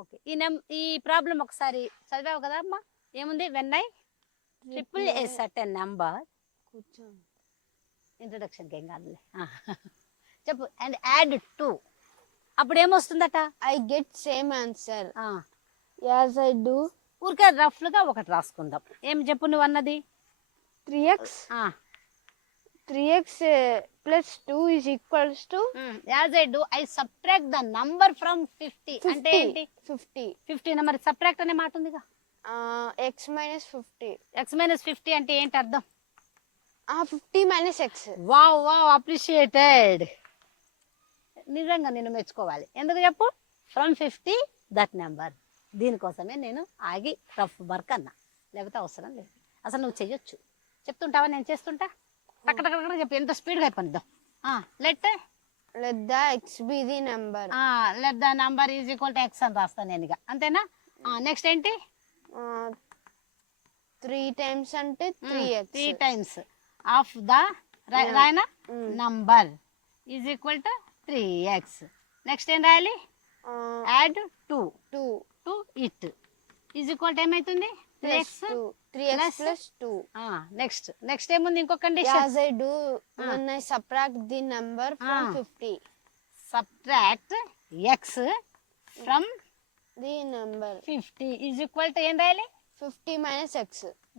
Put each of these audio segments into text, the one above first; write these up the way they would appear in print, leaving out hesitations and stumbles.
Okay. ఈ problem ఒకసారి చదివావు కదా అమ్మా? ఏముంది? When I triple a certain number. కూర్చోండి. ఇంట్రొడక్షన్కి ఏం కాదులే. చెప్పు. అండ్ యాడ్ 2 అప్పుడు ఏమొస్తుందట? I get same answer as I do. ఊరికే రఫ్లుగా ఒకటి రాసుకుందాం. ఏం చెప్పు నువ్వు అన్నది? 3x 3x plus 2 is equals to as I do I subtract the number from 50. అంటే ఏంటి? 50 నెంబర్ సబ్ట్రాక్ట్ అనే మాట ఉందిగా. x minus 50. x minus 50 అంటే ఏంటి అర్థం? 50 minus x. Wow wow, appreciated. నిజంగా నేను మెచ్చుకోవాలి. ఎందుకు చెప్పు? From 50 that number. దీనికోసమే నేను ఆగి రఫ్ వర్క్ అన్నా, లేకపోతే అవసరం లేదు. అసలు నువ్వు చెయ్యొచ్చు. చెప్తుంటావా? నేను చేస్తుంటా. టక్కటక్కడ చెప్పి ఎంత స్పీడ్గా అయిపోద్దాం. Let the x be the number. Let the number is equal to x అని రాస్తాను నేను ఇక. అంతేనా? నెక్స్ట్ ఏంటి? 3 times అంటే 3x. 3 times ఆఫ్ ద రాయనా number is equal to 3x. Next ఏం రాయాలి? Add 2 to it is equal to ఏమవుతుంది? 3x plus 2. నెక్స్ట్ ఏముంది? ఇంకో condition. As I do when I subtract the number from 50. Subtract x from the number 50 is equal to ఏం రాయాలి? 50 minus x.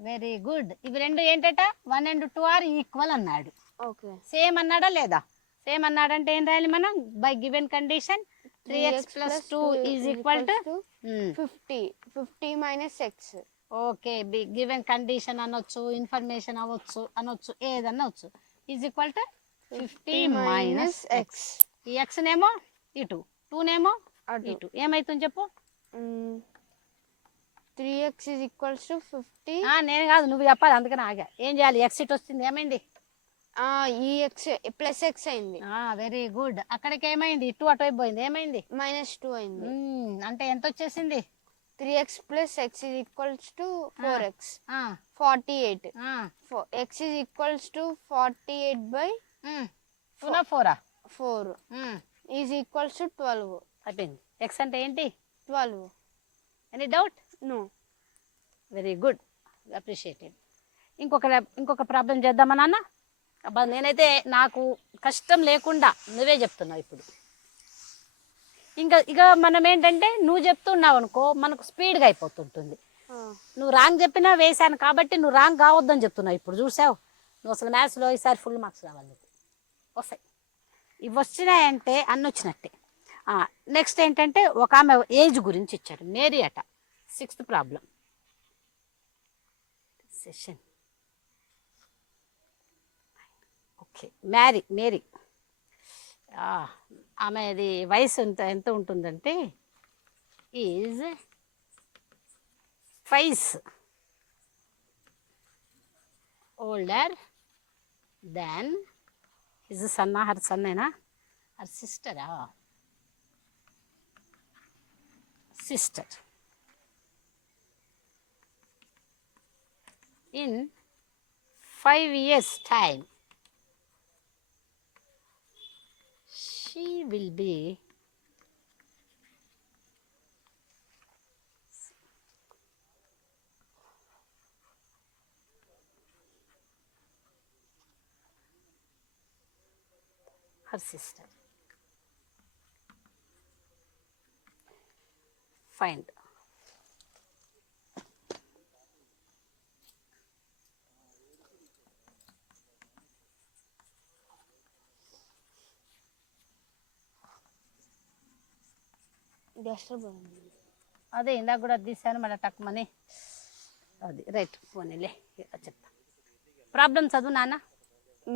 Very good. ఇవి రెండు ఏంటట? 1 and 2 are equal అన్నాడు. Okay. Same అన్నాడా లేదా? సేమ్ అన్నాడంటే ఏం రాయాలి మనం? By given condition 3x plus 2 is equal to 50 minus x. Okay. Given condition అనొచ్చు, ఇన్ఫర్మేషన్ అనొచ్చు, ఏదన్నా వచ్చు. Is equal to 50 minus X. ఈ ఎక్స్ నేమో ఇటు, 2 నేమో ఇటు. ఏమైతుంది చెప్పు? 3x is equals to 50. నేను కాదు, నువ్వు చెప్పాలి. అందుకని ఆగా. ఏం చేయాలి? ఎక్స్ ఇటు వస్తుంది. ఏమైంది? ఈ x ప్లస్ x అయింది. Very good. అక్కడికి ఏమైంది? 2 అటువైపు పోయింది. ఏమైంది? -2 అయింది. అంటే ఎంత వచ్చేసింది? 3x plus x is equals to 4x. 48. x is equals to 48 by 4 is equals to 12. అయిపోయింది. ఎక్స్ అంటే ఏంటి? 12. Any doubt? No. Very good, appreciated. ఇంకొక ప్రాబ్లం చేద్దామా నాన్న? అబ్బా, నేనైతే నాకు కష్టం లేకుండా నువ్వే చెప్తున్నావు ఇప్పుడు. ఇక మనం ఏంటంటే నువ్వు చెప్తున్నావు అనుకో, మనకు స్పీడ్గా అయిపోతుంటుంది. నువ్వు రాంగ్ చెప్పినా వేసాను కాబట్టి నువ్వు రాంగ్ కావద్దని చెప్తున్నావు. ఇప్పుడు చూసావు, నువ్వు అసలు మ్యాథ్స్లో ఈసారి ఫుల్ మార్క్స్ రావాలి. నీకు వస్తాయి. ఇవి వచ్చినాయంటే అన్నీ వచ్చినట్టే. నెక్స్ట్ ఏంటంటే ఒక ఆమె ఏజ్ గురించి ఇచ్చాడు. మేరీ అట. 6th problem. Session. Okay. Mary ఆమెది వయసు ఎంత ఉంటుందంటే is 5 older than his son. Her సన్నేనా? హర్ సిస్టరా? Sister. in 5 years time she will be her sister. Find. అదే ఇందాక కూడా తీసాను, మళ్ళీ టక్మని. అది రైట్. పోనీలే, చెప్తా. ప్రాబ్లం చదువు నాన్న.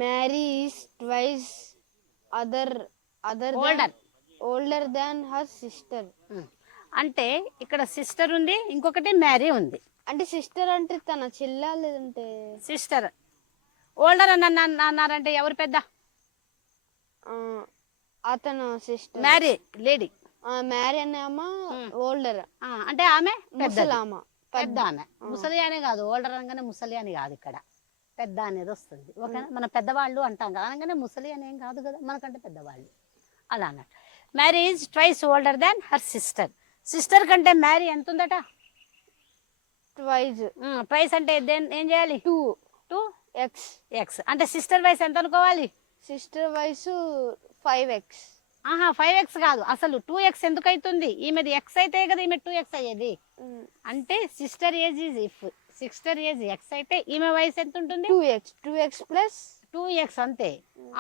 Marry is twice older than her sister. అంటే ఇక్కడ సిస్టర్ ఉంది, ఇంకొకటి మ్యారీ ఉంది. అంటే సిస్టర్ అంటే తన చెల్ల, లేదంటే సిస్టర్. ఓల్డర్ అని అన్నారంటే ఎవరు పెద్ద? అతను సిస్టర్. Marry lady. మ్యారీ అనే అమ్మ ఓల్డర్. అంటే ఆమె పెద్ద ఆమె. ముసలి అనే కాదు, ఓల్డర్ అనగానే ముసలి అని కాదు. ఇక్కడ పెద్ద అనేది వస్తుంది. ఓకే. మన పెద్దవాళ్ళు అంటాం కదా, అనగానే ముసలి అనేం కాదు కదా, మనకంటే పెద్దవాళ్ళు అలా అన్నట్టు. Marry is twice older than her sister. Sister కంటే మ్యారీ ఎంత ఉందట? ట్వైస్. ప్రైస్ అంటే ఏం చేయాలి? 2 టూ ఎక్స్. ఎక్స్ అంటే సిస్టర్ వయసు ఎంత అనుకోవాలి? సిస్టర్ వయసు 5x. 5x కాదు, అసలు 2x ఎందుకు అవుతుంది? ఈమెది ఎక్స్ అయితే కదా ఈమె 2x అయ్యేది. అంటే sister age sister age X అయితే ఈమె వయసు ఎంత ఉంటుంది? 2x ప్లస్ 2x అంతే.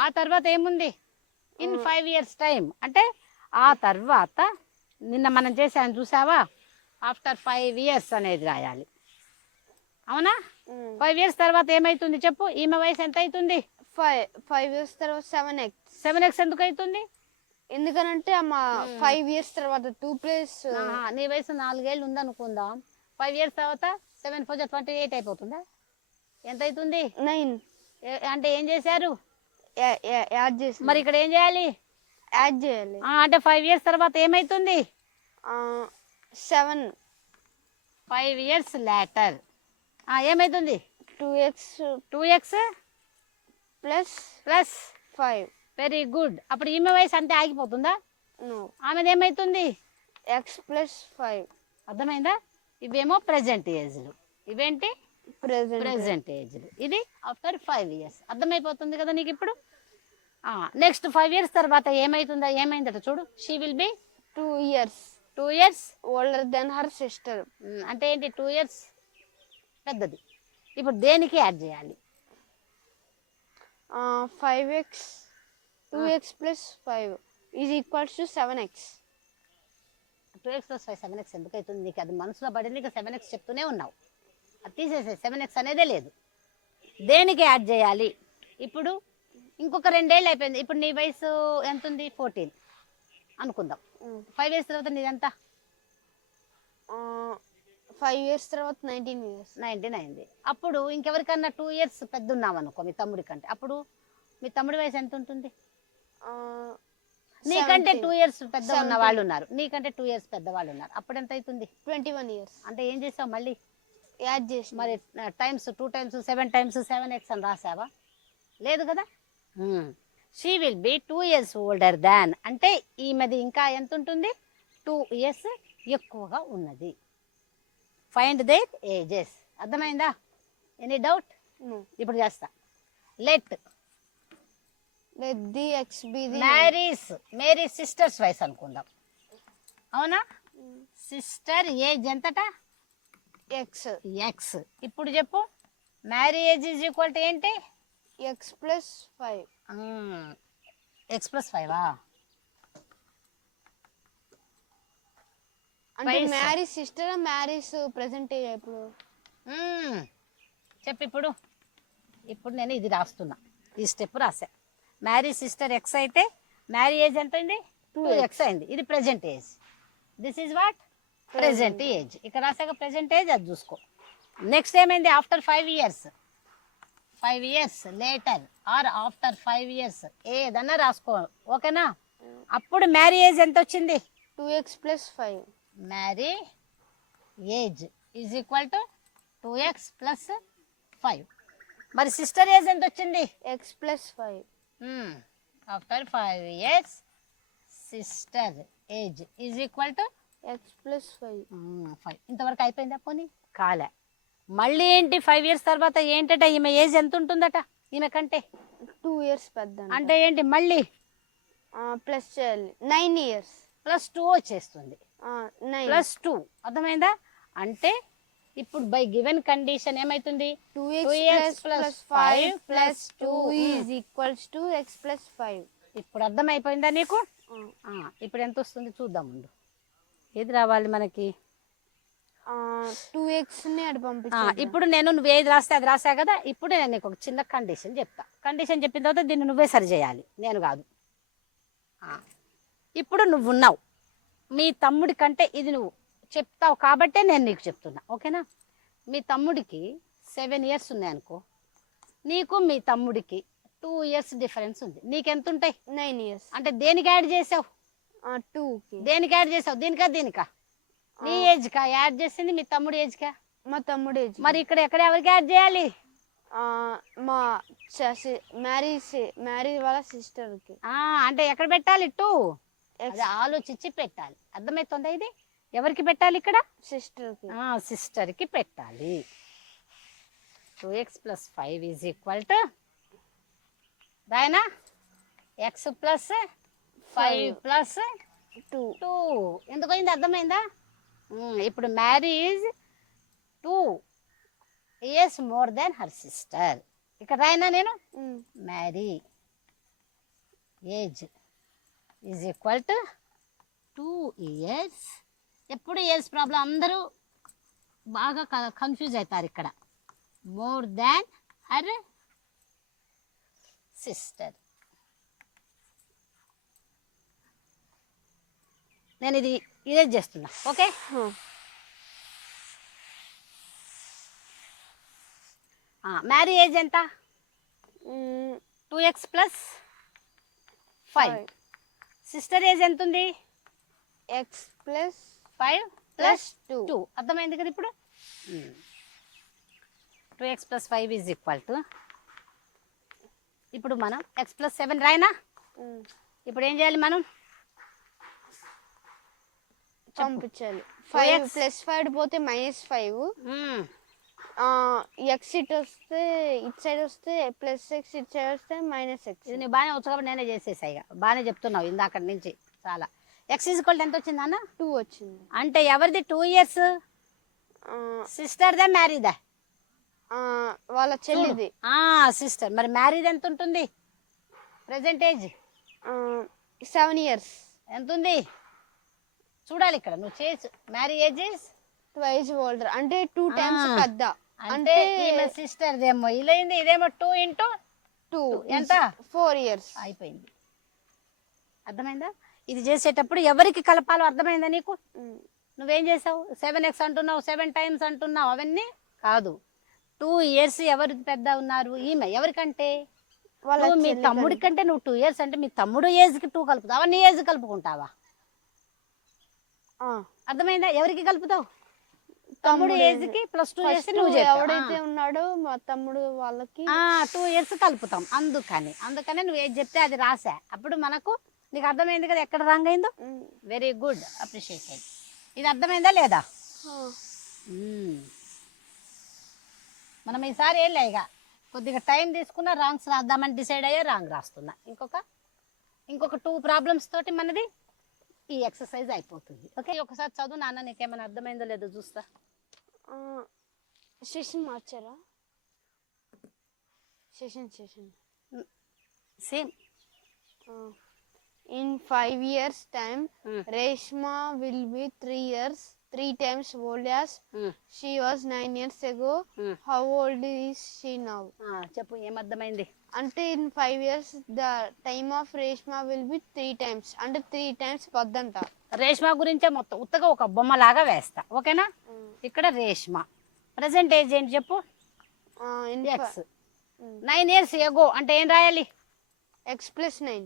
ఆ తర్వాత ఏముంది? ఇన్ 5 years టైం అంటే ఆ తర్వాత నిన్న మనం చేసాను చూసావా, ఆఫ్టర్ 5 years అనేది రాయాలి. అవునా? 5 years తర్వాత ఏమైతుంది చెప్పు? ఈమె వయసు ఎంత అవుతుంది? 5 years తర్వాత 7x. 7x ఎందుకు అవుతుంది? ఎందుకనంటే అమ్మ 5 years తర్వాత 2 ప్లస్ నీ వయసు 4 ఏళ్ళు ఉందనుకుందాం. 5 years తర్వాత 7 4 28 అయిపోతుందా? ఎంత అవుతుంది? 9. అంటే ఏం చేశారు? యాడ్ చేసి. మరి ఇక్కడ ఏం చేయాలి? యాడ్ చేయాలి. అంటే 5 years తర్వాత ఏమైతుంది? 7. 5 years లేటర్ ఏమైతుంది? 2x plus 5. Very good. అప్పుడు ఈమె వయసు అంతే ఆగిపోతుందా? ఆమెది ఏమైతుంది? x plus 5. అర్థమైందా? ఇవేమో ప్రెజెంట్ ఏజ్లు, ఇవేంటి ప్రెజెంట్ ఏజ్లు. ఇది ఆఫ్టర్ 5 years. అర్థమైపోతుంది కదా నీకు ఇప్పుడు? నెక్స్ట్ 5 years తర్వాత ఏమైతుందా? ఏమైందట చూడు. She will be 2 years older then her sister. అంటే ఏంటి? 2 years పెద్దది. ఇప్పుడు దేనికి యాడ్ చేయాలి? 5x 2x plus 5 is equals to 7x. 2x plus 5 7x ఎందుకు అవుతుంది? నీకు అది మనసులో పడింది, ఇక 7x చెప్తూనే ఉన్నావు. అది తీసేసే, 7x అనేదే లేదు. దేనికి యాడ్ చేయాలి? ఇప్పుడు ఇంకొక 2 ఏళ్ళు అయిపోయింది. ఇప్పుడు నీ వయసు ఎంత ఉంది? 14 అనుకుందాం. 5 years తర్వాత నీదంతా 5 years తర్వాత 19 years. 19 అయింది. అప్పుడు ఇంకెవరికన్నా 2 years పెద్ద ఉన్నావు అనుకో మీ తమ్ముడి కంటే, అప్పుడు మీ తమ్ముడి వయసు ఎంత ఉంటుంది? నీకంటే 2 years పెద్ద ఉన్న వాళ్ళు ఉన్నారు, నీకంటే 2 years పెద్ద వాళ్ళు ఉన్నారు. అప్పుడు ఎంత అవుతుంది? 21 years. అంటే ఏం చేసావు? మళ్ళీ యాడ్ చేసి. మరి టైమ్స్ 2 times 7 times 7x అని రాసావా? లేదు కదా. She will be 2 years older than అంటే ఈమెది ఇంకా ఎంత ఉంటుంది? 2 years ఎక్కువగా ఉన్నది. Find their ages. అర్థమైందా? Any doubt? ఇప్పుడు చేస్తా. Let the x be the Mary sister's వయసు అనుకుందాం. అవునా? సిస్టర్ ఏజ్ ఎంతట? ఎక్స్. ఇప్పుడు చెప్పు, Mary age is equal to ఏంటి? X plus 5. ఎక్స్ ప్లస్ 5 అంటే Mary sister Mary's present age ఎప్పుడు చెప్పు. ఇప్పుడు నేను ఇది రాస్తున్నా, ఈ స్టెప్ రాసా. మ్యారీ సిస్టర్ ఎక్స్ అయితే మ్యారీ ఏజ్ ఎంత అయింది? 2x అయింది. ఇది present age. This is what? Present age. ఇక్కడ రాసాక ప్రెజెంట్ ఏజ్, అది చూసుకో. నెక్స్ట్ ఏమైంది? After 5 years 5 years later are after 5 years ఏదన్నా రాసుకో. ఓకేనా? అప్పుడు మ్యారీ ఏజ్ ఎంత వచ్చింది? 2x plus 5. Marry age is equal to 2x plus 5. మరి సిస్టర్ ఏజ్ ఎంత వచ్చింది? x plus 5. After 5 years sister age is equal to x plus 5. ఇంతవరకు అయిపోయిందా? పోనీ కాలే. మళ్ళీ ఏంటి? 5 years తర్వాత ఏంటట? ఈమె ఏజ్ ఎంత ఉంటుందట ఈమె కంటే? 2 years పెద్ద. అంటే ఏంటి? మళ్ళీ ప్లస్ చేయాలి. 9 years ప్లస్ 2 వచ్చేస్తుంది. ప్లస్ 2. అర్థమైందా? అంటే ఇప్పుడు బై గివెన్ కండిషన్ ఏమైతుంది? 2x plus 5 plus 2 is equals to x plus 5. ఇప్పుడు అర్థమైపోయిందా నీకు? ఇప్పుడు ఎంత వస్తుంది చూద్దాం. ముందు ఏది రావాలి మనకి? 2x ని అటు పంపించు. ఇప్పుడు నువ్వు ఏది రాస్తే అది రాసా కదా. ఇప్పుడు నేను నీకు ఒక చిన్న కండిషన్ చెప్తా. కండిషన్ చెప్పిన తర్వాత దీన్ని నువ్వే సరి చేయాలి, నేను కాదు. ఇప్పుడు నువ్వు ఉన్నావు, మీ తమ్ముడి కంటే ఇది నువ్వు చెప్తావు కాబట్టే నేను నీకు చెప్తున్నా. ఓకేనా? మీ తమ్ముడికి 7 years ఉన్నాయనుకో, నీకు మీ తమ్ముడికి 2 years డిఫరెన్స్ ఉంది. నీకెంత ఉంటాయి? 9 years. అంటే దేనికి యాడ్ చేసావు? 2. దేనికి యాడ్ చేసావు? దీనికా? నీ ఏజ్ కా యాడ్ చేసింది? మీ తమ్ముడి ఏజ్ కా? మా తమ్ముడు ఏజ్. మరి ఇక్కడ ఎక్కడ ఎవరికి యాడ్ చేయాలి? మా మ్యారీ వాళ్ళ సిస్టర్ కి. అంటే ఎక్కడ పెట్టాలి? 2. అది ఆలోచించి పెట్టాలి. అర్థమవుతుందా? ఇది ఎవరికి పెట్టాలి ఇక్కడ? సిస్టర్కి. సిస్టర్కి పెట్టాలి. 2x + 5 = రాయనా? x + 5 + 2. ఎందుకు అయింది అర్థమైందా? ఇప్పుడు marry is 2 years more than her sister. ఇక్కడ రాయనా నేను? Marry age = 2 years. ఎప్పుడు ఏజ్ ప్రాబ్లం అందరూ బాగా కన్ఫ్యూజ్ అవుతారు ఇక్కడ. More than her sister. నేను ఇది ఇరేజ్ చేస్తున్నా. ఓకే, మ్యారీ ఏజ్ ఎంత? 2x + 5. సిస్టర్ ఏజ్ ఎంత ఉంది? x + 5 + 2. అర్థమైంది కదా ఇప్పుడు? 2x + 5 = ఇప్పుడు మనం x + 7 రాయనా? ఇప్పుడు ఏం చేయాలి మనం? పంపించాలి. 5 + 5 పోతే -5. x ఇటు వస్తే ఇటు సైడ్ వస్తే +x ఇటు సైడ్ వస్తే -x. ఇది నువ్వు బాగానే వచ్చు కాబట్టి నేనే చేసేసా. ఇక బాగానే చెప్తున్నావు ఇందాక నుంచి చాలా. x = ఎంత వచ్చింది అన్న? 2 వచ్చింది. అంటే ఎవరిది 2 years? సిస్టర్దా మ్యారీదా? వాళ్ళ చెల్లిది. సిస్టర్. మరి మ్యారీది ఎంత ఉంటుంది? Present age 7 years. ఎంత ఉంది చూడాలి ఇక్కడ. నువ్వు చేసు. Marry age is twice older, అంటే 2 times పెద్ద. అంటే ఈమె సిస్టర్ దేమో ఇలైంది, ఇదేమో 2 × 2 ఎంత? 4 years అయిపోయింది. అర్థమైందా? ఇది చేసేటప్పుడు ఎవరికి కలపాలో అర్థమైందా నీకు? నువ్వేం చేసావు? 7x అంటున్నావు, 7 times అంటున్నావు. అవన్నీ కాదు. 2 years ఎవరికి పెద్ద ఉన్నారు? ఈమె. ఎవరికంటే? మీ తమ్ముడి కంటే నువ్వు 2 years అంటే మీ తమ్ముడు ఏజ్కి 2 కలుపుతావా? నీ ఏజ్ కలుపుకుంటావా? అర్థమైందా? ఎవరికి కలుపుతావు? తమ్ముడు ఏజ్కి +2 చేసి నువ్వు ఎవడైతే ఉన్నాడో మా తమ్ముడు వాళ్ళకి 2 years కలుపుతాం. అందుకనే నువ్వు ఏది చెప్తే అది రాసా. అప్పుడు మనకు నీకు అర్థమైంది కదా ఎక్కడ రాంగ్ అయిందో? Very good, appreciated. ఇది అర్థమైందా లేదా? మనం ఈసారి ఏం లేక కొద్దిగా టైం తీసుకున్నా రాంగ్స్ రాద్దామని డిసైడ్ అయ్యే రాంగ్ రాస్తున్నా. ఇంకొక 2 problems తోటి మనది ఈ ఎక్సర్సైజ్ అయిపోతుంది. ఓకే, ఒకసారి చదువు నాన్న, నీకేమైనా అర్థమైందో లేదో చూస్తా. సెషన్ మార్చారా? Session same. In 5 years time, Reshma will be 3 times old as she was 9 years ago. How old is she now? చెప్పు, ఏమర్థమైంది? అంటే in 5 years the time of Reshma will be 3 times. అంటే 3 times పద్దంట. రేష్మా గురించే మొత్తం ఉత్తగా ఒక బొమ్మలాగా వేస్తా. ఓకేనా? ఇక్కడ రేష్మా ప్రెసెంట్ ఏజ్ ఏంటి చెప్పు? x. 9 years ago అంటే ఏం రాయాలి? x + 9.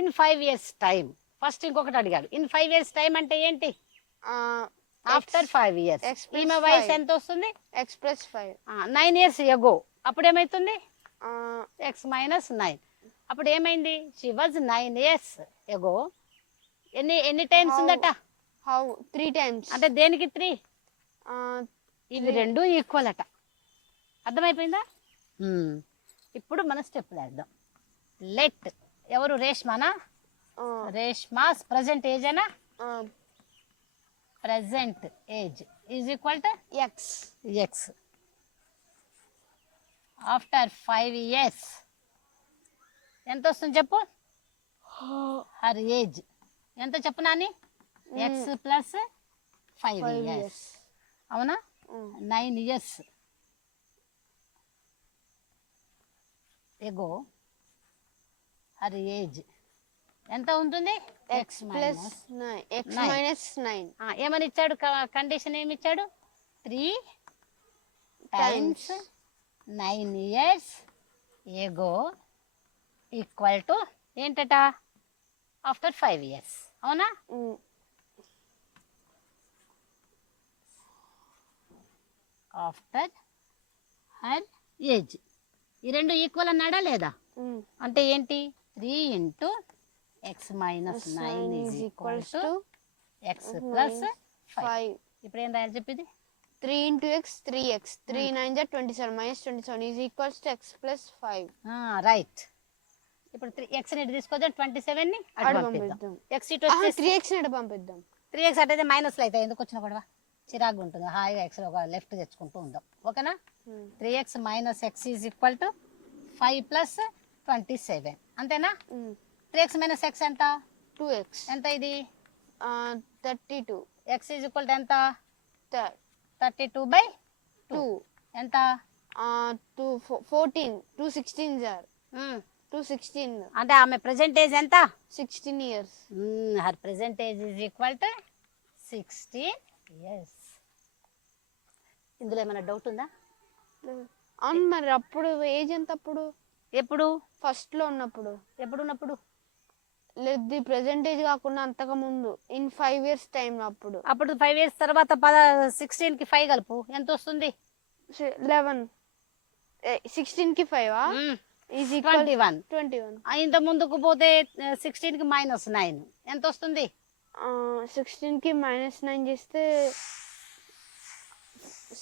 In 5 years time. First ఇంకొకటి అడిగాడు. ఇన్ 5 years టైం అంటే ఏంటి? After 5 years. ఈమె వయసు ఎంత వస్తుంది? x + 5. 9 years ago అప్పుడు ఏమైతుంది? x - 9. అప్పుడు ఏమైంది? She was 9 years ago. ఎన్ని టైమ్స్ ఉందట? 3 times. అంటే దేనికి 3? ఇవి రెండు ఈక్వల్ అట. అర్థమైపోయిందా? ఇప్పుడు మన స్టెప్ వేద్దాం. లెట్ ఎవరు? రేష్మానా? రేష్మాస్ ప్రెసెంట్ ఏజ్ అనా? Present age = x. After 5 years ఎంత వస్తుంది చెప్పు? హర్ ఏజ్ ఎంత చెప్పు నాని? x + 5 years. అవునా? 9 years ago హర్ ఏజ్ ఎంత ఉంటుంది? x - 9. ఏమని ఇచ్చాడు? కండిషన్ ఏమి ఇచ్చాడు? 3 times 9 years ago = ఏంటట? After 5 years. అవునా? After her age. ఈ రెండు ఈక్వల్ అన్నాడా లేదా? అంటే ఏంటి? 3 × x - 9 = x + 5. ఇప్పుడు ఏం రాయాలి చెప్పింది? 3 into x 3x 3 9 are 27 minus 27 is equals to x plus 5. Right. ఇప్పుడు 3x ని ఇటు తీసుకొద్దాం, 27 ని అటు అటు పంపిద్దాం. పంపిద్దాం. x ఇటు వచ్చేసి 3x ని పంపిద్దాం. 3x అటైతే మైనస్లు అయితే ఎందుకు వచ్చిన గొడవ, చిరాకు ఉంటుంది. హాయిగా x ఒక లెఫ్ట్ తెచ్చుకుంటూ ఉందాం, ఓకేనా? 3x minus x is equal to 5 plus 27, అంతేనా? 3x మైనస్ x ఎంత? 2x. ఎంత ఇది? 32. x ఈజ్ ఈక్వల్ టు ఎంత? 32/2 2. ఎంత? 14. 2 16s are 216. అంటే ఆమె ప్రెసెంట్ ఏజ్ ఎంత? 16 years. Her present age is equal to 16 years. ఇందులో ఏమైనా డౌట్ ఉందా? అవును, మరి అప్పుడు ఏజ్ ఎంత? అప్పుడు ఎప్పుడు? ఫస్ట్ లో ఉన్నప్పుడు. ఎప్పుడున్నప్పుడు? లేదు, ప్రెసెంట్ ఏజ్ కాకుండా అంతకు ముందు ఇన్ 5 years టైం అప్పుడు. అప్పుడు 5 years తర్వాత 16 కి 5 కలుపు, ఎంత వస్తుంది? 11. 16 కి 5 ఈజ్ ఈక్వల్ 21. 21. ఇంత ముందుకు పోతే 16 కి -9 ఎంత వస్తుంది? 16 కి -9 చేస్తే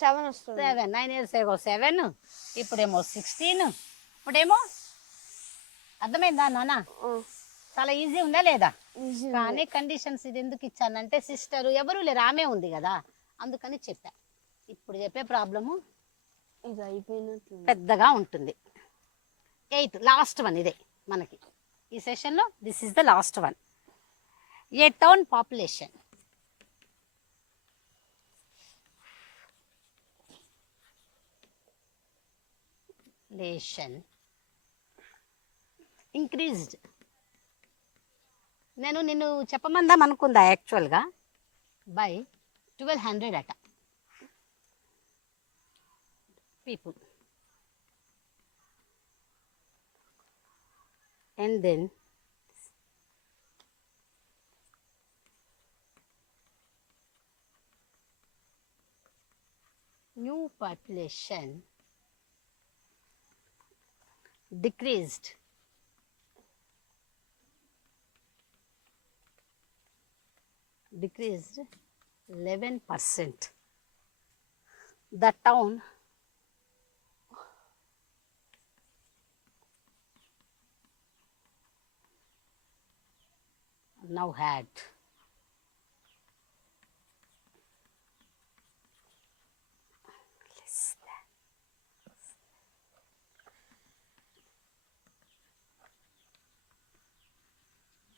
7 వస్తుంది. 7. 9 years ago 7, ఇప్పుడేమో 16, ఇప్పుడేమో. అర్థమైందా నాన్న? చాలా ఈజీ ఉందా లేదా? కానీ కండిషన్స్ ఇది ఎందుకు ఇచ్చానంటే, సిస్టర్ ఎవరు లేరు, ఆమె ఉంది కదా, అందుకని చెప్పా. ఇప్పుడు చెప్పే ప్రాబ్లము ఇది అయిపోయినట్లు పెద్దగా ఉంటుంది. 8th లాస్ట్ వన్ ఇదే మనకి ఈ సెషన్లో. This is the last one. A town population increased. నేను నిన్ను చెప్పమందాం అనుకుందా యాక్చువల్గా, బై 1200 అట people, and then new population decreased 11%. The town now had less than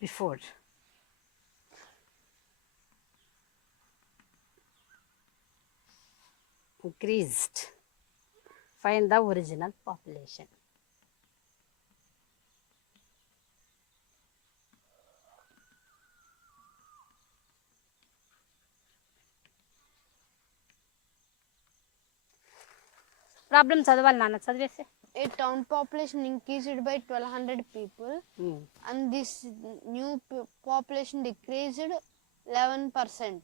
before. Increased. Find the original population. Problem చదవాలి నాన్న, చదివేసి. A town population increased by 1200 people and this new population decreased 11%.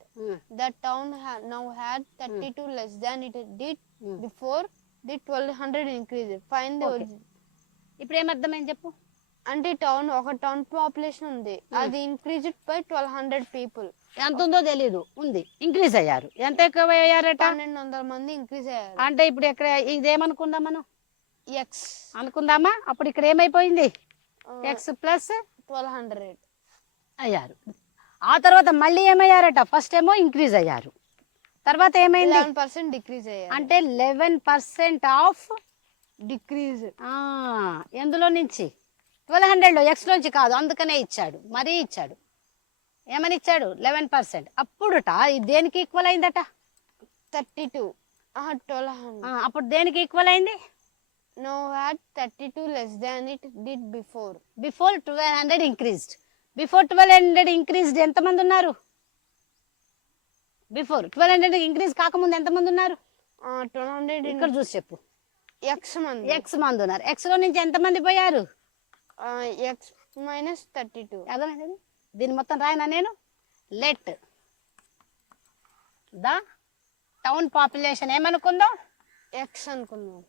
The town now had 32 less than it did before the 1200 increased. Find the ఇప్పుడు ఏమర్థమైంది చెప్పు. అంటే ఒక town population ఉంది, అది ఇంక్రీజ్డ్ బై 1200 పీపుల్. ఎంత ఉందో తెలీదు, ఉంది, ఇంక్రీజ్ అయ్యారు. ఎంత ఎక్కువ అయ్యారట? 1200 మంది ఇంక్రీజ్ అయ్యారు. అంటే ఇప్పుడు ఇక్కడ ఇదేమనుకుందాం మనం, ఎక్స్ అనుకుందామా? అప్పుడు ఇక్కడ ఏమైపోయింది? ఎక్స్ ప్లస్ 1200 అయ్యారు. ఆ తర్వాత మళ్ళీ ఏమయ్యారట? ఫస్ట్ ఏమో ఇంక్రీజ్ అయ్యారు, తర్వాత ఏమైంది? 11% డిక్రీజ్ అయ్యారు. అంటే 11% ఆఫ్ డిక్రీజ్. ఎందులో నుంచి? 1200లో, ఎక్స్ నుంచి కాదు, అందుకనే ఇచ్చాడు, మరీ ఇచ్చాడు. ఏమని ఇచ్చాడు? 11%. అప్పుడుట ఇది దేనికి ఈక్వల్ అయిందట? 32. 1200. అప్పుడు దేనికి ఈక్వల్ అయింది? Now had 32 less than it did before. Before 1200 increased. Before 1200 increased ఎంతమంది ఉన్నారు? బిఫోర్ 1200 ఇంక్రీజ్ కాకముందు ఎంతమంది ఉన్నారు? 1200. ఇక్కడ చూసి చెప్పు. ఎక్స్ మంది. ఎక్స్ మంది ఉన్నారు. ఎక్స్ లో నుంచి ఎంతమంది పోయారు? X minus 32. అర్థమైంది? దీన్ని మొత్తం రాయనా నేను? లెట్ ద టౌన్ పాపులేషన్ ఏమనుకుందాం? ఎక్స్ అనుకుందాం.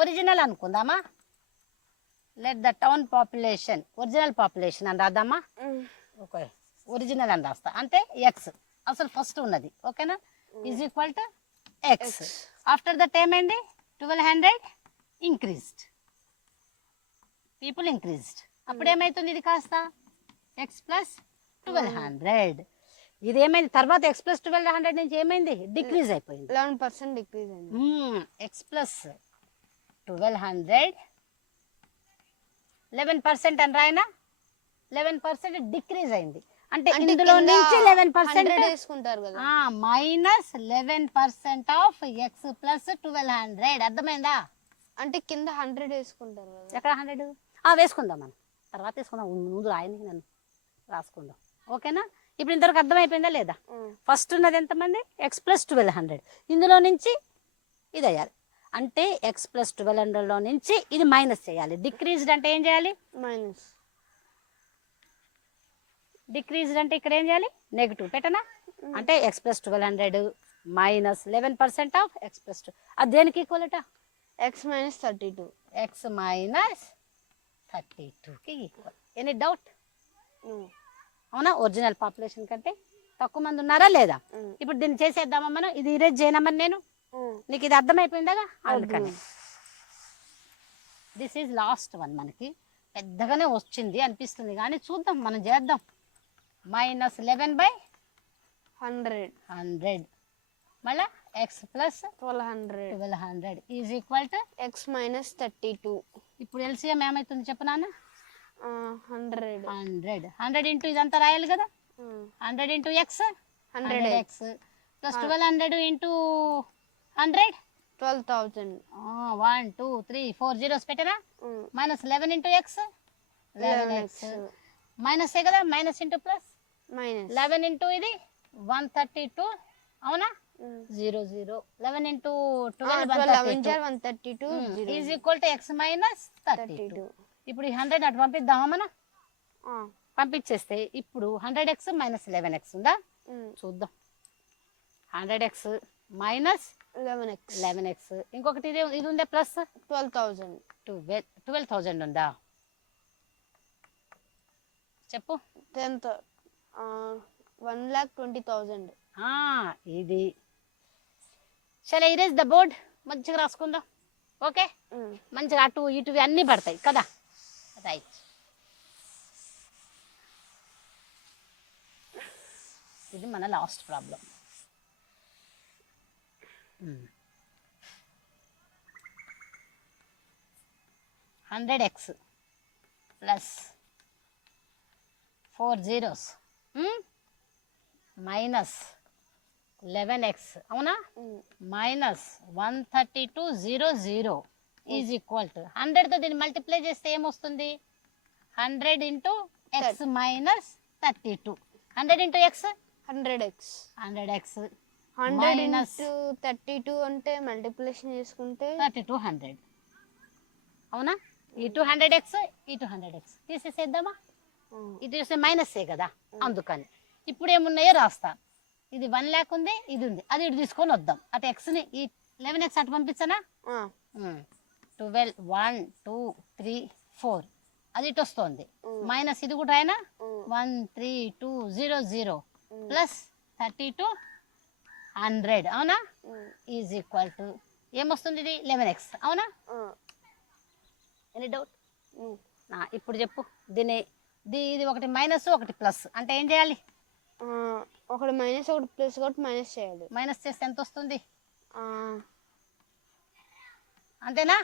ఒరిజినల్ అనుకుందామా? Let the town population, original population అని రాద్దామా? ఓకే, ఒరిజినల్ అని రాస్తా. అంటే ఎక్స్ అసలు ఫస్ట్ ఉన్నది ఓకేనా is equal to X after that ఏమైంది 1200 ఇంక్రీజ్డ్ పీపుల్ ఇంక్రీజ్డ్ అప్పుడు ఏమైతుంది ఇది కాస్త ఎక్స్ ప్లస్ 1200 ఇది ఏమైంది తర్వాత ఎక్స్ ప్లస్ 1200 నుంచి ఏమైంది డిక్రీజ్ అయిపోయింది 11% డిక్రీజ్ అయింది ఎక్స్ ప్లస్ 1200 11% అని రాయనా 11% డిక్రీజ్ అయింది అంటే ఇందులో నుంచి 11% వేసుకుంటారు కదా మైనస్ 11% ఆఫ్ ఎక్స్ ప్లస్ 1200 అర్థమైందా అంటే కింద 100 వేసుకుంటారు కదా ఎక్కడ 100 వేసుకుందాం మనం తర్వాత వేసుకుందాం ముందు రాయని నన్ను రాసుకుందాం ఓకేనా ఇప్పుడు ఇంతవరకు అర్థమైపోయిందా లేదా ఫస్ట్ ఉన్నది ఎంతమంది ఎక్స్ ప్లస్ 1200 ఇందులో నుంచి ఇది అయ్యాలి అంటే ఎక్స్ ప్లస్ 1200లో నుంచి ఇది మైనస్ చేయాలి డిక్రీజ్డ్ అంటే ఏం చేయాలి మైనస్ డిక్రీజ్డ్ అంటే ఇక్కడ ఏం చేయాలి నెగిటివ్ పెట్టనా అంటే x plus 1200 minus 11% of x plus 2 అది దేనికి ఈక్వల్ అట ఎక్స్ మైనస్ 32 ఎక్స్ మైనస్ 32కి ఈక్వల్ ఎనీ డౌట్ అవునా ఒరిజినల్ పాపులేషన్ కంటే తక్కువ మంది ఉన్నారా లేదా ఇప్పుడు దీన్ని చేసేద్దామా మనం ఇది ఇరేజ్ చేయనమ్మని నేను నీకు ఇది అర్థమైపోయిందాగా అందుకని దిస్ ఈజ్ లాస్ట్ వన్ మనకి పెద్దగానే వచ్చింది అనిపిస్తుంది కానీ చూద్దాం మనం చేద్దాం మైనస్ 11/100 మళ్ళా X plus 1200 is equal to x minus 32 ఇప్పుడు ఎల్సిఎం ఏమవుతుంది చెప్పు నాన్న 100 ఇంటూ ఇదంతా రాయాలి కదా 100 into x 100x plus 1200 into 100 12,000 1 2 3 4 zeros పెట్టరా minus 11 into x 11x minus ఏ కదా minus into plus minus 11 into ఇది 132 అవునా 0 0 11 into 12 132 is equal to x minus 32 ఇప్పుడు ఈ 100 అటు పంపిద్దామా మనం పంపించేస్తే ఇప్పుడు 100x మైనస్ 11x ఉందా చూద్దాం 100x మైనస్ 11x ఇంకొకటి ఇది ఉందే ప్లస్ 12,000 ఉందా చెప్పు 1,20,000 ఇది సరే ఇరేజ్ ద బోర్డ్ మంచిగా రాసుకుందాం ఓకే మంచిగా అటు ఇటు అన్నీ పడతాయి కదా రైట్ ఇది మన last problem 100x plus 4 zeros minus 11x అవునా మైనస్ 132,0,0 ఈజ్ ఈక్వల్ టు 100తో దీన్ని మల్టిప్లై చేస్తే ఏమొస్తుంది 100 into X minus 32 100 into x 100x 100 into 32 అంటే మల్టిప్లికేషన్ చేసుకుంటే 3200 అవునా ఈ 200x ఈ 200x తీసేసేద్దామా ఇది చూస్తే మైనస్ ఏ కదా అందుకని ఇప్పుడు ఏమున్నాయో రాస్తా ఇది 1 లాక్ ఉంది ఇది ఉంది అది ఇటు తీసుకొని వద్దాం అటు ఎక్స్ని ఈ 11x అటు పంపించనా 12 1 2 3 4 అది ఇటు వస్తుంది మైనస్ ఇది కూడా అయినా 132,0,0 ప్లస్ 32,100 అవునా ఈజ్ ఈక్వల్ టు ఏమొస్తుంది ఇది 11x అవునా ఎనీ డౌట్ ఇప్పుడు చెప్పు ఇది ఒకటి మైనస్ ఒకటి ప్లస్ అంటే ఏం చేయాలి ఒకటి మైనస్ ఒకటి ప్లస్ ఒకటి మైనస్ చేయాలి మైనస్ చేస్తే ఎంత వస్తుంది అంతేనా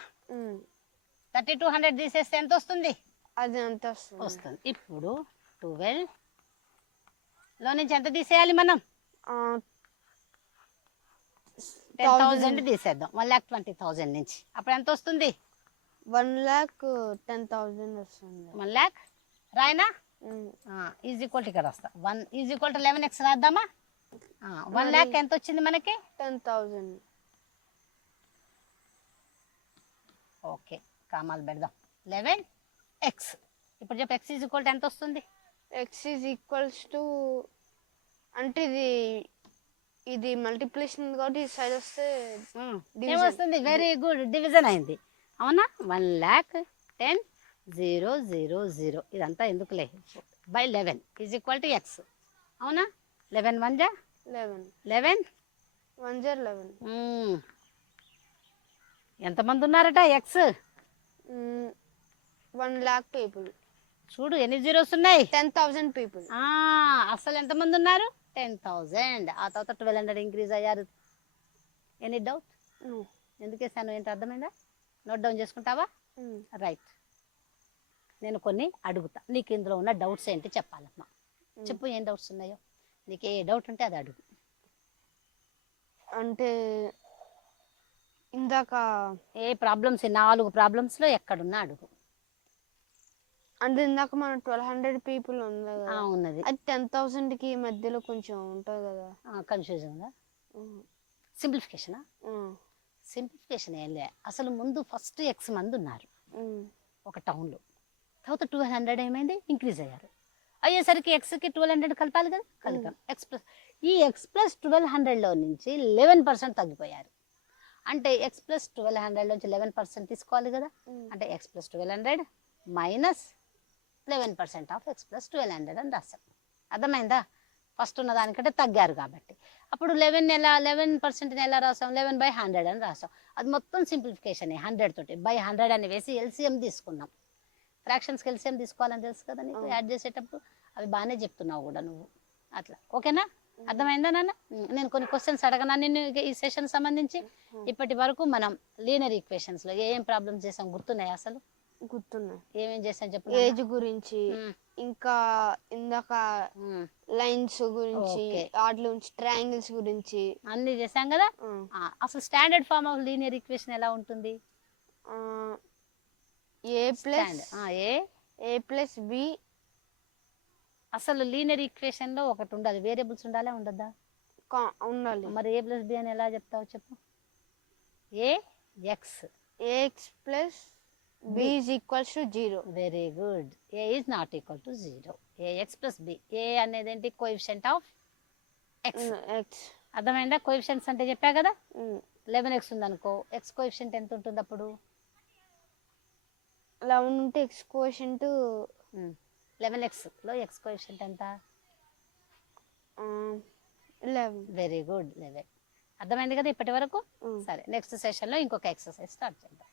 3200 తీసేస్తే ఎంత వస్తుంది అది అంత వస్తుంది ఇప్పుడు 12 లో నుంచి ఎంత తీసేయాలి మనం 10,000 తీసేద్దాం 1,20,000 నుంచి అప్పుడు ఎంత వస్తుంది 1,10,000 వస్తుంది 1 lakh రాయనా ఈజ్ ఈక్వల్ టు ఇక్కడ వస్తా 1 is equal to 11x రాద్దామా 1 lakh ఎంత వచ్చింది మనకి 10,000 ఓకే కామాలు పెడదాం 11x ఇప్పుడు చెప్పు x ఈజ్ ఈక్వల్ టు ఎంత వస్తుంది x ఈజ్ ఈక్వల్స్ టు అంటే ఇది మల్టిప్లికేషన్ కాబట్టి ఈ సైడ్ వస్తే ఏమొస్తుంది వెరీ గుడ్ డివిజన్ అయింది అవునా 1,10,000 ఇదంతా ఎందుకులే by 11 is equal to X అవునా 11 1 జా 11. 11. 1 0 11. ఎంతమంది ఉన్నారట ఎక్స్? 1 lakh people. చూడు ఎన్ని జీరోస్ ఉన్నాయి. 10,000 people. అసలు ఎంతమంది ఉన్నారు? 10,000. ఆ తర్వాత 1200 ఇంక్రీజ్ అయ్యారు. Any doubt? No. ఎందుకేసాను ఏంటి అర్థమైందా? నోట్ డౌన్ చేసుకుంటావా? రైట్. నేను కొన్ని అడుగుతా, నీకు ఇందులో ఉన్న డౌట్స్ ఏంటి చెప్పాలమ్మా. చెప్పు, ఏం డౌట్స్ ఉన్నాయో. నీకు ఏ డౌట్ ఉంటే అది అడుగు. అంటే ఇందాక ఏ ప్రాబ్లమ్స్, 4 ప్రాబ్లమ్స్లో ఎక్కడున్నా అడుగు. అంటే ఇందాక మనం 1200 పీపుల్ ఉంది కదా, ఉన్నది. అది 10,000కి మధ్యలో కొంచెం ఉంటుంది కదా, కన్ఫ్యూజన్ ఉందా? సింప్లిఫికేషనా? సింప్లిఫికేషన్ ఏం లే. అసలు ముందు ఫస్ట్ ఎక్స్ మంది ఉన్నారు ఒక టౌన్లో. తర్వాత 1200 ఏమైంది, ఇంక్రీజ్ అయ్యారు. అయ్యేసరికి ఎక్స్కి 1200 కలపాలి కదా, కలిపాం. ఈ ఎక్స్ ప్లస్ 1200లో నుంచి 11% తగ్గిపోయారు. అంటే ఎక్స్ ప్లస్ 1200 నుంచి 11% తీసుకోవాలి కదా. అంటే x plus 1200 minus 11% of x plus 1200 అని రాస్తాం. అర్థమైందా? ఫస్ట్ ఉన్న దానికంటే తగ్గారు కాబట్టి. అప్పుడు 11% ఎలా రాసాం? 11/100 అని రాసాం. అది మొత్తం సింప్లిఫికేషన్ 100 తోటి. 100 అని వేసి ఎల్సిఎం తీసుకున్నాం. ఫ్రాక్షన్స్కి ఎల్సిఎం తీసుకోవాలని తెలుసు కదా నీకు, యాడ్ చేసేటప్పుడు. అవి బాగానే చెప్తున్నావు కూడా నువ్వు. అట్లా ఓకేనా? అర్థమైందా నాన్న? నేను కొన్ని క్వశ్చన్స్ అడగనా నిన్ను ఈ సెషన్ సంబంధించి? ఇప్పటి వరకు మనం లీనియర్ ఈక్వేషన్స్లో ఏం ప్రాబ్లమ్స్ చేసాం గుర్తున్నాయి? అసలు గుర్తున్నాయి. ఏమేం చేసాం చెప్పు. ఏజ్ గురించి, ఇంకా ఇందాక లైన్స్ గురించి, వాటి నుంచి ట్రయాంగిల్స్ గురించి అన్ని చేసాం కదా. అసలు standard form of linear equation ఎలా ఉంటుంది? A plus B. అసలు లీనియర్ ఈక్వేషన్ లో ఒకటి ఉండాలి, వేరియబుల్స్ ఉండాలా ఉండద్దా? ఉండాలి. మరి ఏ ప్లస్ బి అని ఎలా చెప్తావు చెప్పు? A x plus b is equals to 0. Very good. A is not equal to 0. A x plus b. A అనేది ఏంటి? Coefficient of x. అర్థమైందా? కోఎఫిషియంట్స్ అంటే చెప్పా కదా. 11x ఉందనుకో, ఎక్స్ కోఎఫిషియంట్ ఎంత ఉంటుంది అప్పుడు? 11 ఉంటే ఎక్స్ కోఎఫిషియంట్ 11x లో ఎక్స్ కోఎఫిషియంట్ ఎంత? 11. Very good, 11. అర్థమైంది కదా ఇప్పటి వరకు? సరే, నెక్స్ట్ సెషన్లో ఇంకొక ఎక్సర్సైజ్ స్టార్ట్ చేద్దాం.